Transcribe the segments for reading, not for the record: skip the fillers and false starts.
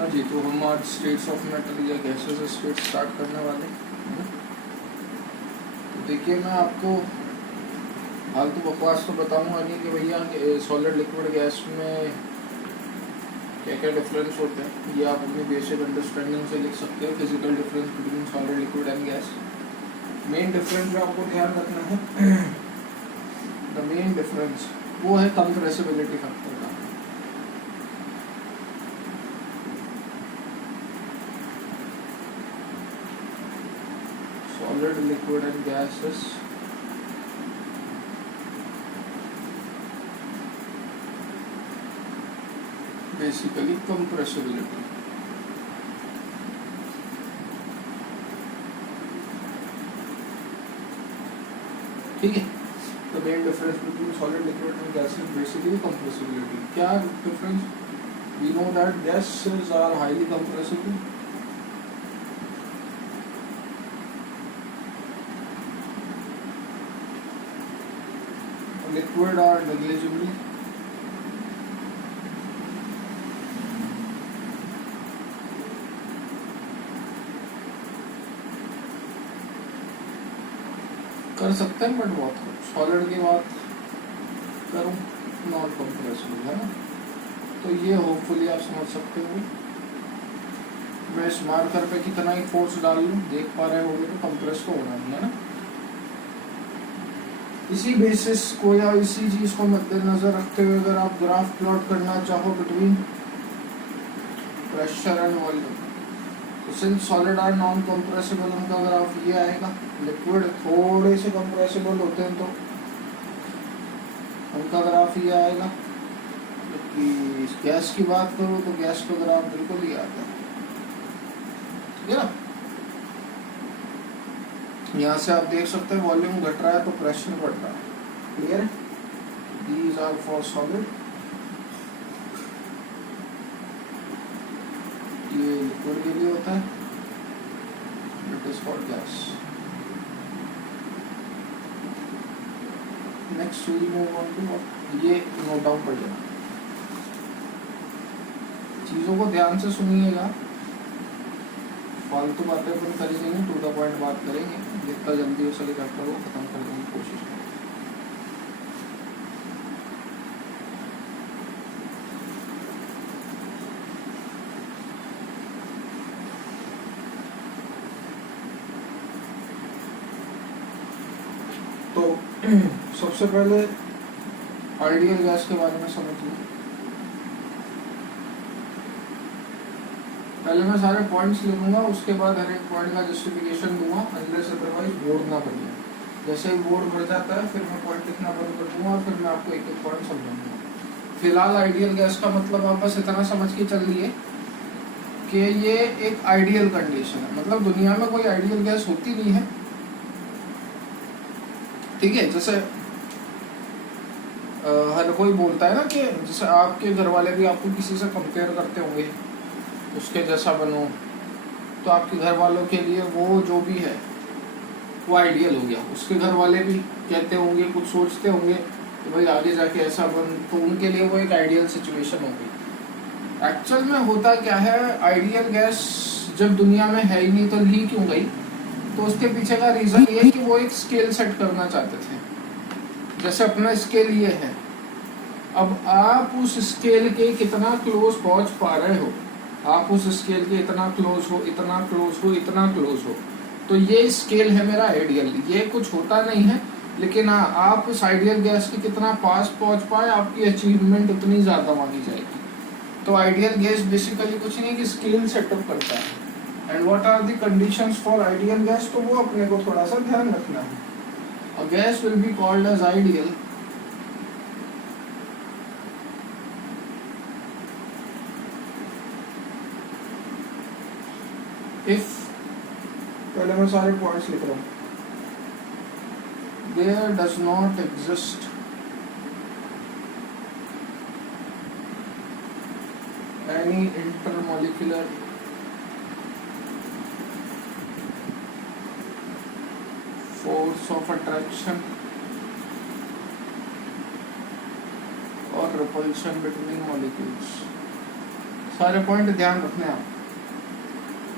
हाँ जी, तो हम आज स्टेट्स ऑफ मैटर या गैसेस स्टेट स्टार्ट करने वाले हैं। तो देखिए, मैं आपको फालतू बकवास तो बताऊंगा नहीं कि भैया सॉलिड लिक्विड गैस में क्या क्या डिफरेंस होते हैं। ये आप अपनी बेसिक अंडरस्टैंडिंग से लिख सकते हो, physical difference between solid liquid and gas. Main difference जो आपको ध्यान रखना है, द मेन डिफरेंस वो है कंप्रेसिबिलिटी फैक्टर का। Solid, liquid and gases basically compressibility. ठीक है, the main difference between solid, liquid and gas is basically compressibility. क्या difference? We know that gases are highly compressible. Liquid are negligibly. कर सकते हैं, but बहुत कम। Solid की बात करूँ, नॉन कंप्रेसिबल है ना। तो ये होपफुली आप समझ सकते हो। मैं इस मार्कर पे कितना ही फोर्स डाल लूँ, देख पा रहे होगे तो कंप्रेस तो होना नहीं है ना। इसी बेसिस को या इसी चीज को मद्देनजर रखते हुए अगर आप ग्राफ प्लॉट करना चाहो बिटवीन प्रेशर एंड वॉल्यूम, तो since solid are non compressible, उनका ग्राफ ये आएगा। लिक्विड थोड़े से कंप्रेसिबल होते हैं तो उनका ग्राफ ये आएगा। कि गैस की बात करो तो गैस का ग्राफ बिल्कुल ही आता है, ठीक है ना। यहाँ से आप देख सकते हैं वॉल्यूम घट रहा है तो प्रेशर बढ़ रहा है। Clear? These are for solid, ये लिक्विड के लिए होता है, it is for gas. Next we move on to, ये नोट डाउन कर लेना, चीजों को ध्यान से सुनिएगा। फालतू बातें अपन करेंगे नहीं, टू द पॉइंट बात करेंगे। जितना जल्दी हो सके चैप्टर को खत्म करने की कोशिश करें। तो सबसे पहले आइडियल गैस के बारे में समझिए। पहले मैं सारे पॉइंट्स लिखूंगा, उसके बाद हर एक पॉइंट का जस्टिफिकेशन दूंगा, अनलेस अदरवाइज बोर्ड ना भर जाए। जैसे ही बोर्ड भर जाता है फिर मैं पॉइंट लिखना बंद कर दूंगा और फिर मैं आपको एक एक पॉइंट समझाऊंगा। फिलहाल आइडियल गैस का मतलब आप बस इतना समझ के चल लिए कि ये एक आइडियल कंडीशन है, मतलब दुनिया में कोई आइडियल गैस होती नहीं है, ठीक है। जैसे हर कोई बोलता है ना कि जैसे आपके घर वाले भी आपको किसी से कंपेयर करते होंगे, उसके जैसा बनो, तो आपके घर वालों के लिए वो जो भी है वो आइडियल हो गया। उसके घर वाले भी कहते होंगे, कुछ सोचते होंगे कि भाई आगे जाके ऐसा बन, तो उनके लिए वो एक आइडियल सिचुएशन हो गई। एक्चुअल में होता क्या है, आइडियल गैस जब दुनिया में है ही नहीं तो ली क्यों गई, तो उसके पीछे का रीजन ये है कि वो एक स्केल सेट करना चाहते थे। जैसे अपना स्केल ये है, अब आप उस स्केल के कितना क्लोज पहुंच पा रहे हो, आप उस स्केल के इतना क्लोज हो, इतना क्लोज हो, इतना क्लोज हो, तो ये स्केल है मेरा आइडियल। ये कुछ होता नहीं है, लेकिन हाँ, आप उस आइडियल गैस के कितना पास पहुंच पाए, आपकी अचीवमेंट उतनी ज्यादा मानी जाएगी। तो आइडियल गैस बेसिकली कुछ नहीं कि स्केल सेटअप करता है। And what are the conditions for ideal gas, तो वो अपने को थोड़ा सा ध्यान रखना है। A gas will be called as ideal if, पहले मैं सारे पॉइंट्स लिख रहा हूँ, there does not exist any intermolecular force of attraction or repulsion between molecules. सारे पॉइंट ध्यान रखने आप,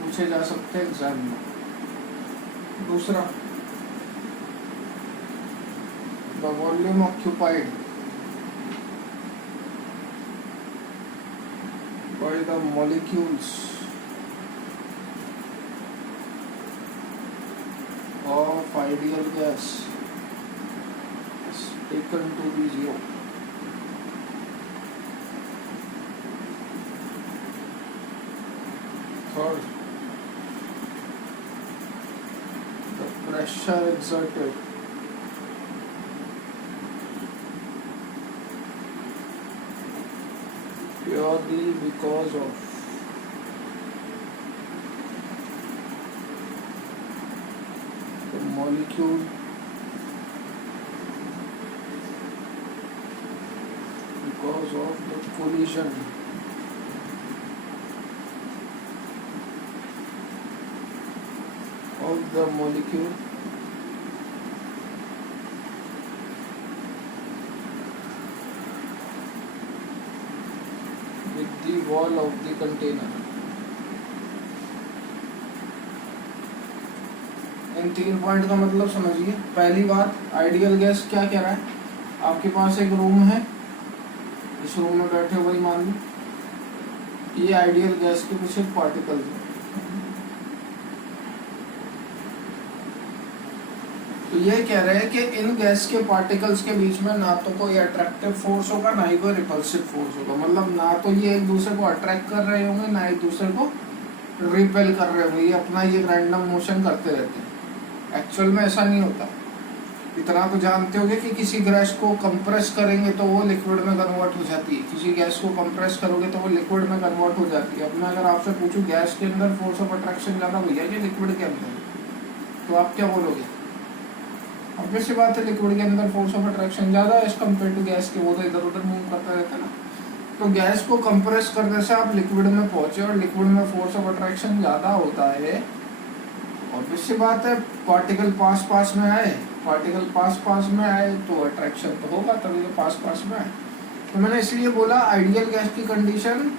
पूछे जा सकते हैं एग्जाम में। दूसरा, the volume occupied by the molecules of ideal gas is taken to be 0. Third, the pressure exerted purely because of the molecule because of the collision of the molecule with the wall of the container. In 3 point का मतलब समझिए। पहली बात, ideal gas क्या कह रहा है, आपके पास एक रूम है, इस रूम में बैठे हुए ही मान लो, ये आइडियल गैस के कुछ पार्टिकल्स हैं। तो ये कह रहे हैं कि इन गैस के पार्टिकल्स के बीच में ना तो कोई अट्रैक्टिव फोर्स होगा, ना ही कोई रिपल्सिव फोर्स होगा। मतलब ना तो ये एक दूसरे को अट्रैक्ट कर रहे होंगे, ना एक दूसरे को रिपेल कर रहे होंगे। ये अपना ये रैंडम मोशन करते रहते हैं। एक्चुअल में ऐसा नहीं होता। इतना तो जानते होंगे कि किसी गैस को कंप्रेस करेंगे तो वो लिक्विड में कन्वर्ट हो जाती है, किसी गैस को कंप्रेस करोगे तो वो लिक्विड में कन्वर्ट हो जाती है। अब मैं अगर आपसे पूछूं गैस के अंदर फोर्स ऑफ अट्रैक्शन ज़्यादा भैया कि लिक्विड के अंदर, तो आप क्या बोलोगे? ऑब्वियस सी बात है, लिक्विड के अंदर फोर्स ऑफ अट्रैक्शन ज़्यादा है एज कम्पेयर टू गैस के। वो तो इधर उधर मूव करता रहता है ना। तो गैस को कंप्रेस करने से आप लिक्विड में पहुंचे और लिक्विड में फोर्स ऑफ अट्रैक्शन ज़्यादा होता है। ऑब्वियस सी बात है, पार्टिकल पास पास में आए, पार्टिकल पास पास में आए तो अट्रैक्शन तो होगा, तभी तो पास पास में आए। तो मैंने इसलिए बोला आइडियल गैस की कंडीशन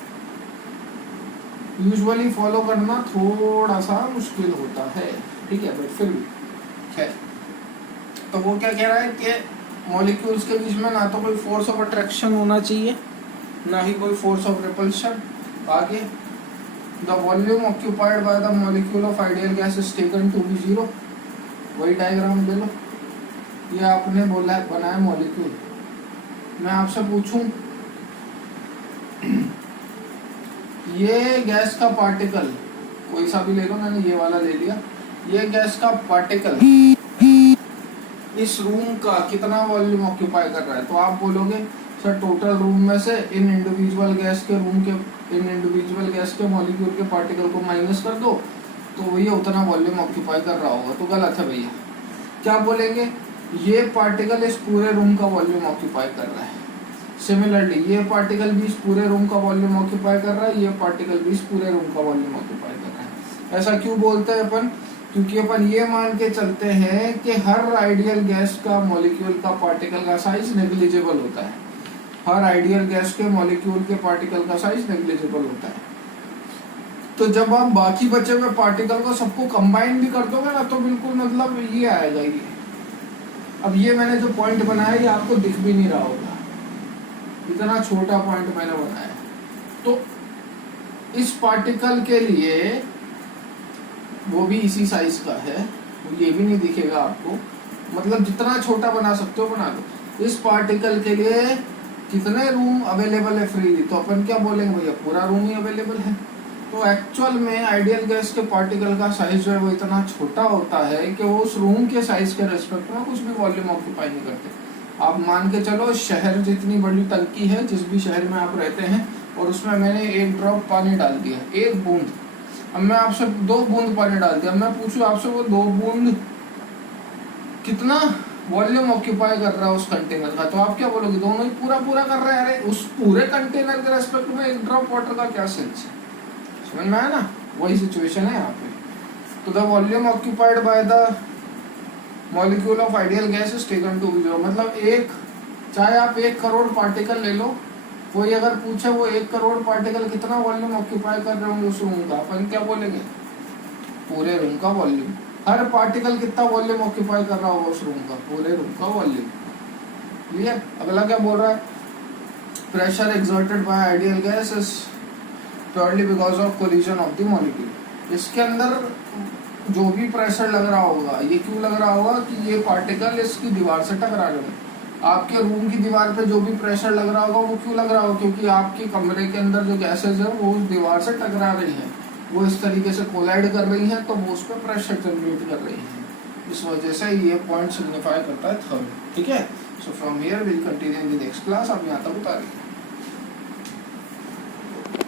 यूजुअली फॉलो करना थोड़ा सा मुश्किल होता है, ठीक है, बट फिर भी है। तो वो क्या कह रहा है कि मॉलिक्यूल्स के बीच में ना तो कोई फोर्स ऑफ अट्रैक्शन होना चाहिए, ना ही कोई फोर्स ऑफ रिपल्शन। आगे, the volume occupied by the molecule of ideal gas is taken to be 0। वही डायग्राम ले लो, ये आपने बोला है बनाया मॉलिक्यूल। मैं आपसे पूछूं, ये गैस का पार्टिकल कोई सा भी ले लो, मैंने ये वाला ले लिया, ये गैस का पार्टिकल इस रूम का कितना वॉल्यूम ऑक्यूपाई कर रहा है? तो आप बोलोगे सर टोटल रूम में से इन इंडिविजुअल गैस के मॉलिक्यूल के पार्टिकल को माइनस कर दो तो वही उतना वॉल्यूम ऑक्यूपाई कर रहा होगा। तो गलत है भैया। क्या बोलेंगे? ये पार्टिकल इस पूरे रूम का वॉल्यूम ऑक्यूपाई कर रहा है। सिमिलरली ये पार्टिकल भी इस पूरे रूम का वॉल्यूम ऑक्यूपाई कर रहा है, ये पार्टिकल भी इस पूरे रूम का वॉल्यूम ऑक्यूपाई कर रहा है। ऐसा क्यों बोलते हैं अपन? क्योंकि अपन ये मान के चलते हैं कि हर आइडियल गैस का मॉलिक्यूल का पार्टिकल का साइज नेग्लिजिबल होता है। हर आइडियल गैस के मॉलिक्यूल के पार्टिकल का साइज नेग्लिजिबल होता है। तो जब आप बाकी बचे हुए पार्टिकल को सबको कंबाइन भी कर दोगे ना तो बिल्कुल मतलब ये आएगा ये। अब ये मैंने जो पॉइंट बनाया ये आपको दिख भी नहीं रहा होगा, इतना छोटा पॉइंट मैंने बनाया। तो इस पार्टिकल के लिए वो भी इसी साइज का है, ये भी नहीं दिखेगा आपको, मतलब जितना छोटा बना सकते हो बना दो। इस पार्टिकल के लिए कितने रूम अवेलेबल है फ्रीली? तो अपन क्या बोलेंगे भैया पूरा रूम ही अवेलेबल है। तो एक्चुअल में आइडियल गैस के पार्टिकल का साइज जो है वो इतना छोटा होता है कि वो उस रूम के साइज के रेस्पेक्ट में कुछ भी वॉल्यूम ऑक्यूपाई नहीं करते। आप मान के चलो शहर जितनी बड़ी टंकी है जिस भी शहर में आप रहते हैं और उसमें मैंने 1 ड्रॉप पानी डाल दिया, 1 बूंद। अब मैं आपसे 2 बूंद पानी डाल दिया, मैं पूछूं आपसे वो 2 बूंद कितना वॉल्यूम ऑक्यूपाई कर रहा है उस कंटेनर का? तो आप क्या बोलोगे? दोनों ही पूरा पूरा कर रहे हैं। अरे उस पूरे कंटेनर के रेस्पेक्ट में 1 ड्रॉप वाटर का क्या सेंस है? समझ में आया ना? वही सिचुएशन है यहाँ पे। तो the volume occupied by the molecule of ideal gas is taken to be 0। मतलब चाहे आप 1 करोड़ पार्टिकल ले लो, कोई अगर पूछे वो 1 करोड़ पार्टिकल कितना वॉल्यूम ऑक्यूपाई कर रहे होंगे उस रूम का, अपन क्या बोलेंगे? पूरे रूम का वॉल्यूम। हर पार्टिकल कितना वॉल्यूम ऑक्यूपाई कर रहा होगा उस रूम का? पूरे रूम का वॉल्यूम। क्लियर? अगला क्या बोल रहा है? Pressure exerted by ideal gas is purely because of collision of the molecule. इसके अंदर जो भी प्रेशर लग रहा होगा, ये क्यों लग रहा होगा कि ये पार्टिकल इसकी दीवार से टकरा रहे हैं। आपके रूम की दीवार पे जो भी प्रेशर लग रहा होगा वो क्यों लग रहा होगा? क्योंकि आपके कमरे के अंदर जो गैसेज है वो उस दीवार से टकरा रही हैं, वो इस तरीके से कोलाइड कर रही हैं, तो वो उस पर प्रेशर जनरेट कर रही हैं। इस वजह से ये पॉइंट सिग्निफाई करता है थर्ड। ठीक है, so from here will continue in the next class. आप यहाँ तक उतारिए।